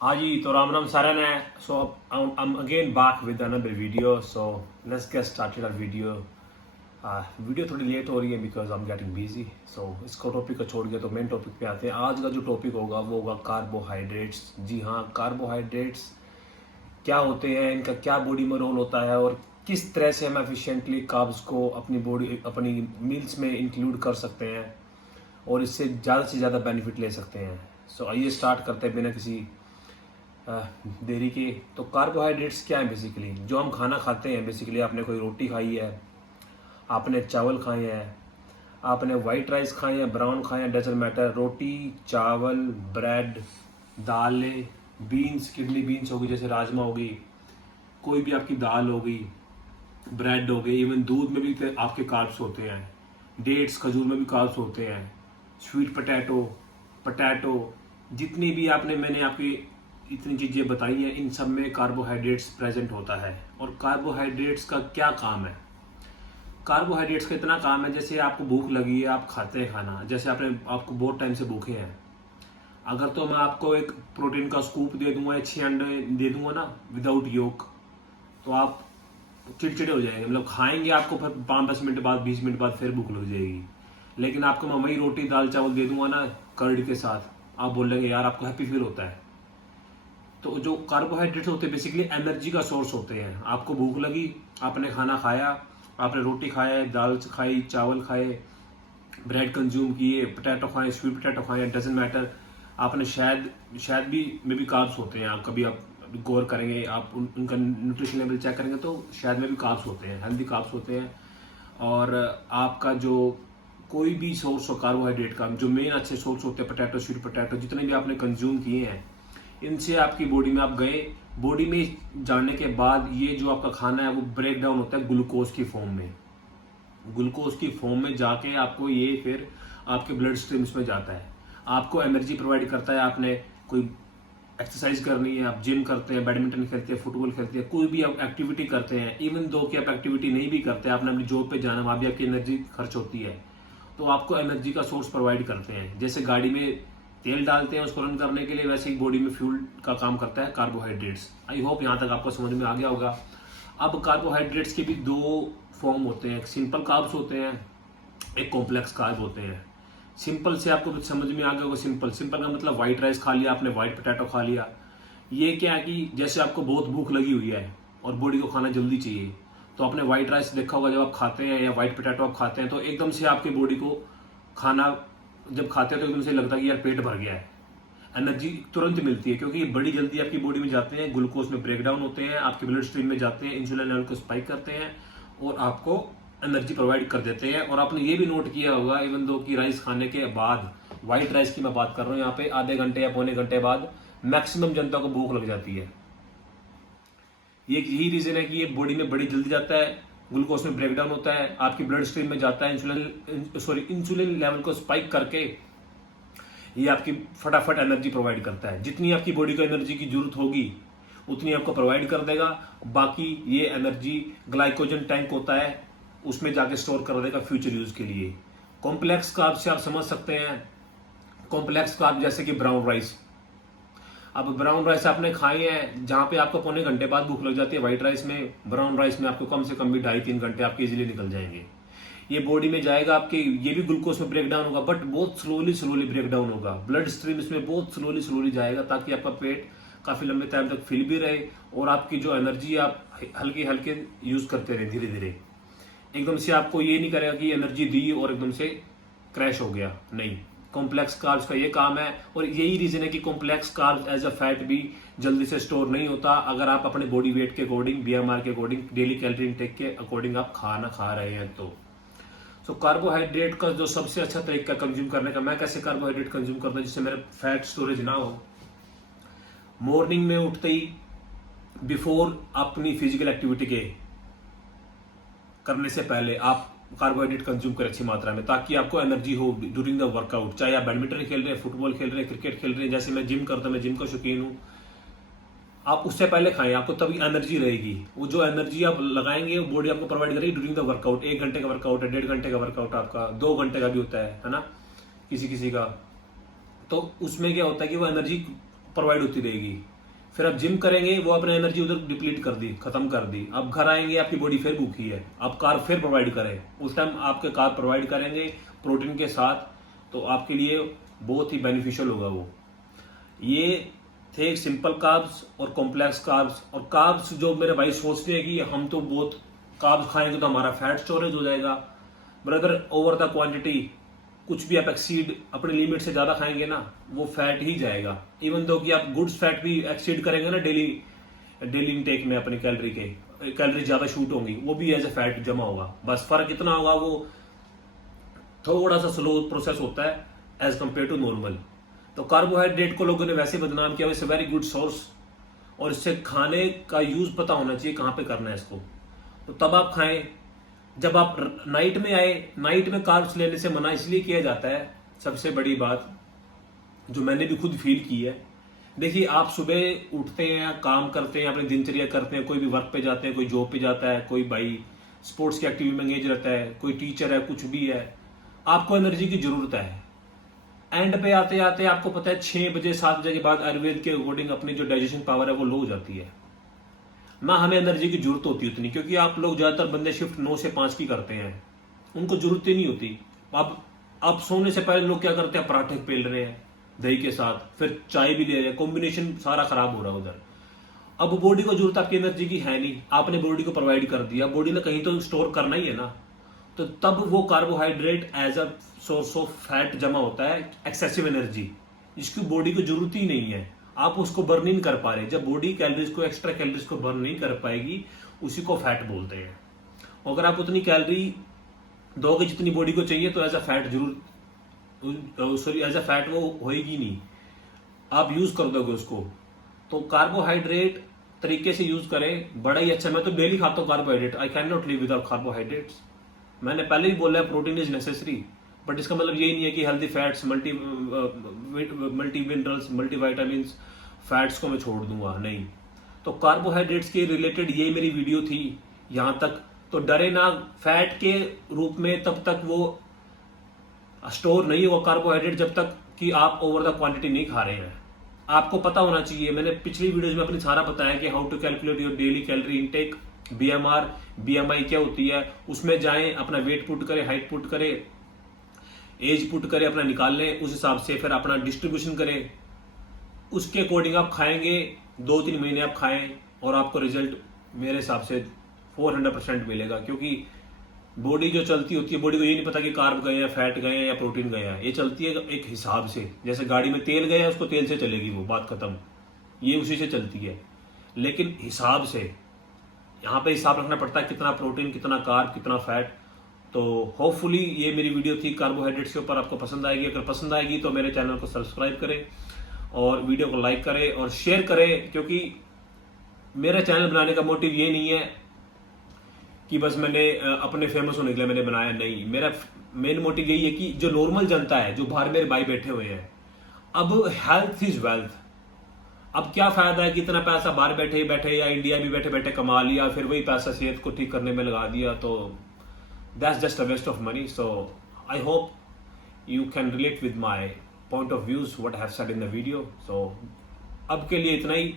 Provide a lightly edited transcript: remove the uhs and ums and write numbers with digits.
हाँ जी, तो राम राम सारन है. So I'm again back with another video. So let's get started our video. Video थोड़ी late हो रही है because I am getting busy. So इसको टॉपिक को छोड़ के तो मेन टॉपिक पे आते हैं. आज का जो टॉपिक होगा वो होगा कार्बोहाइड्रेट्स. जी हाँ, कार्बोहाइड्रेट्स क्या होते हैं, इनका क्या बॉडी में रोल होता है और किस तरह से हम एफिशिएंटली कार्ब्स को अपनी मील्स में इंक्लूड कर सकते हैं और इससे ज़्यादा से ज़्यादा बेनिफिट ले सकते हैं. सो आइए स्टार्ट करते हैं बिना किसी देरी के. तो कार्बोहाइड्रेट्स क्या है बेसिकली? जो हम खाना खाते हैं बेसिकली, आपने कोई रोटी खाई है, आपने चावल खाए हैं, आपने वाइट राइस खाए हैं, ब्राउन खाए हैं, डजंट मैटर. रोटी, चावल, ब्रेड, दालें, बीन्स, किडनी बीन्स होगी जैसे राजमा होगी, कोई भी आपकी दाल होगी, ब्रेड हो गई, इवन दूध में भी आपके कार्ब्स होते हैं, डेट्स खजूर में भी कार्ब्स होते हैं, स्वीट पोटैटो, पोटैटो, जितनी भी मैंने आपकी इतनी चीज़ें बताई हैं, इन सब में कार्बोहाइड्रेट्स प्रेजेंट होता है. और कार्बोहाइड्रेट्स का क्या काम है? कार्बोहाइड्रेट्स का इतना काम है, जैसे आपको भूख लगी है, आप खाते हैं खाना, जैसे आपको बहुत टाइम से भूखे हैं, अगर तो मैं आपको एक प्रोटीन का स्कूप दे दूंगा या 6 अंडे दे दूंगा ना विदाउट योक, तो आप चिड़चिड़े हो जाएंगे. मतलब खाएंगे, आपको फिर 5-10 मिनट बाद, 20 मिनट बाद फिर भूख लग जाएगी. लेकिन आपको मैं वही रोटी दाल चावल दे दूंगा ना कर्ड के साथ, आप बोलेंगे यार आपको हैप्पी फील होता है. तो जो कार्बोहाइड्रेट्स होते हैं बेसिकली एनर्जी का सोर्स होते हैं. आपको भूख लगी, आपने खाना खाया, आपने रोटी खाया, दाल खाई, चावल खाए, ब्रेड कंज्यूम किए, पोटैटो खाए, स्वीट पोटैटो खाए, डजंट मैटर. आपने शायद भी में भी कार्ब्स होते हैं. आप कभी आप गौर करेंगे, आप उनका न्यूट्रिशन लेवल चेक करेंगे तो शायद में भी कार्ब्स होते हैं, हेल्दी कार्ब्स होते हैं. और आपका जो कोई भी सोर्स हो कार्बोहाइड्रेट का, जो मेन अच्छे सोर्स होते हैं पोटैटो, स्वीट पोटैटो, जितने भी आपने कंज्यूम किए हैं, इनसे आपकी बॉडी में आप गए, बॉडी में जाने के बाद ये जो आपका खाना है वो ब्रेक डाउन होता है ग्लूकोज की फॉर्म में. ग्लूकोज की फॉर्म में जाके आपको ये फिर आपके ब्लड स्ट्रीम्स में जाता है, आपको एनर्जी प्रोवाइड करता है. आपने कोई एक्सरसाइज करनी है, आप जिम करते हैं, बैडमिंटन खेलते हैं, फुटबॉल खेलते हैं, कोई भी आप एक्टिविटी करते हैं, इवन दो कि आप एक्टिविटी नहीं भी करते हैं, आपने अपनी जॉब पे जाना, वहाँ भी आपकी एनर्जी खर्च होती है, तो आपको एनर्जी का सोर्स प्रोवाइड करते हैं. जैसे गाड़ी में तेल डालते हैं उसको रन करने के लिए, वैसे ही बॉडी में फ्यूल का काम करता है कार्बोहाइड्रेट्स. आई होप यहाँ तक आपको समझ में आ गया होगा. अब कार्बोहाइड्रेट्स के भी दो फॉर्म होते हैं. एक सिंपल कार्ब्स होते हैं, एक कॉम्प्लेक्स कार्ब होते हैं. सिंपल से आपको कुछ समझ में आ गया होगा. सिंपल सिंपल का मतलब वाइट राइस खा लिया आपने, वाइट पोटैटो खा लिया. ये क्या है कि जैसे आपको बहुत भूख लगी हुई है और बॉडी को खाना जल्दी चाहिए, तो आपने वाइट राइस देखा होगा, जब आप खाते हैं या वाइट पोटैटो आप खाते हैं तो एकदम से आपकी बॉडी को खाना जब खाते हैं तो एकदम से लगता है कि यार पेट भर गया है, एनर्जी तुरंत मिलती है, क्योंकि ये बड़ी जल्दी आपकी बॉडी में जाते हैं, ग्लूकोज में ब्रेक डाउन होते हैं, आपके ब्लड स्ट्रीम में जाते हैं, इंसुलिन लेवल को स्पाइक करते हैं और आपको एनर्जी प्रोवाइड कर देते हैं. और आपने ये भी नोट किया होगा, इवन दो कि राइस खाने के बाद, व्हाइट राइस की मैं बात कर रहा हूँ यहाँ पे, आधे घंटे या पौने घंटे बाद मैक्सिमम जनता को भूख लग जाती है. ये यही रीजन है कि ये बॉडी में बड़ी जल्दी जाता है, ग्लूकोज में ब्रेक डाउन होता है, आपकी ब्लड स्ट्रीम में जाता है, इंसुलिन लेवल को स्पाइक करके ये आपकी फटाफट एनर्जी प्रोवाइड करता है. जितनी आपकी बॉडी को एनर्जी की जरूरत होगी उतनी आपको प्रोवाइड कर देगा. बाकी ये एनर्जी ग्लाइकोजन टैंक होता है, उसमें जाके स्टोर कर देगा फ्यूचर यूज के लिए. कॉम्प्लेक्स कार्ब से आप समझ सकते हैं, कॉम्प्लेक्स कार्ब जैसे कि ब्राउन राइस. अब ब्राउन राइस आपने खाई है, जहां पे आपको पौने घंटे बाद भूख लग जाती है व्हाइट राइस में, ब्राउन राइस में आपको कम से कम भी 2.5-3 घंटे आपके इजीली निकल जाएंगे. ये बॉडी में जाएगा आपके, ये भी ग्लूकोज में ब्रेक डाउन होगा, बट बहुत स्लोली ब्रेक डाउन होगा. ब्लड स्ट्रीम इसमें बहुत स्लोली जाएगा, ताकि आपका पेट काफी लंबे टाइम तक फिल भी रहे और आपकी जो एनर्जी आप हल्के हल्के यूज करते रहे धीरे धीरे. एकदम से आपको ये नहीं करेगा कि एनर्जी दी और एकदम से क्रैश हो गया, नहीं. कॉम्प्लेक्स कार्ब्स का ये काम है और यही रीजन है कि complex carbs as a fat भी जल्दी से स्टोर नहीं होता, अगर आप अपने बॉडी वेट के अकॉर्डिंग, बीएमआर के अकॉर्डिंग, डेली कैलोरी इनटेक के अकॉर्डिंग आप खाना खा रहे हैं तो. सो कार्बोहाइड्रेट का जो सबसे अच्छा तरीका कंज्यूम करने का, मैं कैसे कार्बोहाइड्रेट कंज्यूम करता हूँ जिससे मेरा फैट स्टोरेज ना हो. मॉर्निंग में उठते ही बिफोर अपनी फिजिकल एक्टिविटी के करने से पहले आप कार्बोहाइड्रेट कंज्यूम करें अच्छी मात्रा में, ताकि आपको एनर्जी हो ड्यूरिंग द वर्कआउट. चाहे आप बैडमिंटन खेल रहे हैं, फुटबॉल खेल रहे हैं, क्रिकेट खेल रहे हैं, जैसे मैं जिम करता हूं, मैं जिम का शौकीन हूं, आप उससे पहले खाएं, आपको तभी एनर्जी रहेगी. वो जो एनर्जी आप लगाएंगे वो बॉडी आपको प्रोवाइड करेगी ड्यूरिंग द वर्कआउट. 1 घंटे का वर्कआउट है, 1.5 घंटे का वर्कआउट आपका, 2 घंटे का भी होता है ना किसी किसी का. तो उसमें क्या होता है कि वो एनर्जी प्रोवाइड होती रहेगी। फिर आप जिम करेंगे, वो अपने एनर्जी उधर डिप्लीट कर दी, खत्म कर दी। अब घर आएंगे, आपकी बॉडी फिर भूखी है, आप कार्ब फिर प्रोवाइड करें, उस टाइम आपके कार्ब प्रोवाइड करेंगे प्रोटीन के साथ, तो आपके लिए बहुत ही बेनिफिशियल होगा वो। ये थे सिंपल कार्ब्स और कॉम्प्लेक्स कार्ब्स। और कार्ब्स जो मेरे भाई सोचते हैं कि हम तो बहुत कार्ब्स खाएंगे तो हमारा फैट स्टोरेज हो जाएगा। ब्रदर, ओवर द क्वांटिटी, कुछ भी आप एक्सीड अपने लिमिट से ज्यादा खाएंगे ना, वो फैट ही जाएगा। इवन दो कि आप गुड्स फैट भी एक्सीड करेंगे ना डेली इनटेक में, अपने कैलोरी ज्यादा शूट होंगी, वो भी एज ए फैट जमा होगा। बस फर्क इतना होगा, वो थोड़ा सा स्लो प्रोसेस होता है एज कंपेयर टू नॉर्मल। तो कार्बोहाइड्रेट को लोगों ने वैसे बदनाम किया, इट्स वेरी गुड सोर्स, और इससे खाने का यूज पता होना चाहिए कहाँ पे करना है इसको, तो तब आप खाएं। जब आप नाइट में आए, नाइट में कार्ब्स लेने से मना इसलिए किया जाता है, सबसे बड़ी बात जो मैंने भी खुद फील की है। देखिए, आप सुबह उठते हैं, काम करते हैं, अपनी दिनचर्या करते हैं, कोई भी वर्क पे जाते हैं, कोई जॉब पे जाता है, कोई भाई स्पोर्ट्स की एक्टिविटी में एंगेज रहता है, कोई टीचर है, कुछ भी है, आपको एनर्जी की जरूरत है। एंड पे आते आते आपको पता है 6 बजे 7 बजे के बाद आयुर्वेद के अकॉर्डिंग अपनी जो डाइजेशन पावर है वो लो हो जाती है ना, हमें एनर्जी की जरूरत होती है उतनी, क्योंकि आप लोग ज्यादातर बंदे शिफ्ट 9 से 5 की करते हैं, उनको जरूरत ही नहीं होती। अब सोने से पहले लोग क्या करते हैं, पराठे पेल रहे हैं दही के साथ, फिर चाय भी ले रहे हैं, कॉम्बिनेशन सारा खराब हो रहा है उधर। अब बॉडी को जरूरत आपकी एनर्जी की है नहीं, आपने बॉडी को प्रोवाइड कर दिया, बॉडी ने कहीं तो स्टोर करना ही है ना, तो तब वो carbohydrate as a source of fat जमा होता है, एक्सेसिव एनर्जी, जिसकी बॉडी को जरूरत ही नहीं है, आप उसको बर्न नहीं कर पा रहे। जब बॉडी कैलोरीज को, एक्स्ट्रा कैलोरीज को बर्न नहीं कर पाएगी, उसी को फैट बोलते हैं। अगर आप उतनी कैलोरी दोगे जितनी बॉडी को चाहिए, तो as a fat as a fat वो होएगी नहीं, आप यूज कर दोगे उसको। तो कार्बोहाइड्रेट तरीके से यूज करें, बड़ा ही अच्छा। मैं तो डेली खाता हूँ carbohydrate, I can not live without carbohydrates. मैंने पहले ही बोला है प्रोटीन इज नेसेसरी, बट इसका मतलब यही नहीं है कि healthy fats, multi minerals, multivitamin fats को मैं छोड़ दूंगा, नहीं। तो कार्बोहाइड्रेट्स के रिलेटेड ये मेरी वीडियो थी यहां तक। तो डरे ना, फैट के रूप में तब तक वो स्टोर नहीं होगा कार्बोहाइड्रेट जब तक कि आप ओवर द क्वांटिटी नहीं खा रहे हैं। आपको पता होना चाहिए, मैंने पिछली वीडियोज में अपनी सारा बताया कि how to calculate your daily calorie intake, BMR, BMI क्या होती है, उसमें जाएं, अपना वेट पुट करें, हाइट पुट करें, एज पुट करें, अपना निकाल लें, उस हिसाब से फिर अपना डिस्ट्रीब्यूशन करें, उसके अकॉर्डिंग आप खाएंगे। 2-3 महीने आप खाएं और आपको रिजल्ट मेरे हिसाब से 400% मिलेगा, क्योंकि बॉडी जो चलती होती है, बॉडी को ये नहीं पता कि कार्ब गए हैं, फैट गए हैं या प्रोटीन गए हैं, ये चलती है एक हिसाब से। जैसे गाड़ी में तेल गया है, उसको तेल से चलेगी, वो बात खत्म, ये उसी से चलती है। लेकिन हिसाब से यहाँ पे हिसाब रखना पड़ता है, कितना प्रोटीन, कितना कार्ब, कितना फैट। तो होपफुली ये मेरी वीडियो थी कार्बोहाइड्रेट्स के ऊपर, आपको पसंद आएगी। अगर पसंद आएगी तो मेरे चैनल को सब्सक्राइब करें और वीडियो को लाइक करें और शेयर करें, क्योंकि मेरा चैनल बनाने का मोटिव ये नहीं है कि बस मैंने अपने फेमस होने के लिए मैंने बनाया, नहीं। मेरा मेन मोटिव यही है कि जो नॉर्मल जनता है, जो बाहर मेरे भाई बैठे हुए हैं, अब हेल्थ इज वेल्थ। अब क्या फायदा है कि इतना पैसा बाहर बैठे बैठे या इंडिया भी बैठे बैठे कमा लिया, फिर वही पैसा सेहत को ठीक करने में लगा दिया, तो that's just a waste of money. So I hope you can relate with my point of views what I have said in the video. सो अब के लिए इतना ही।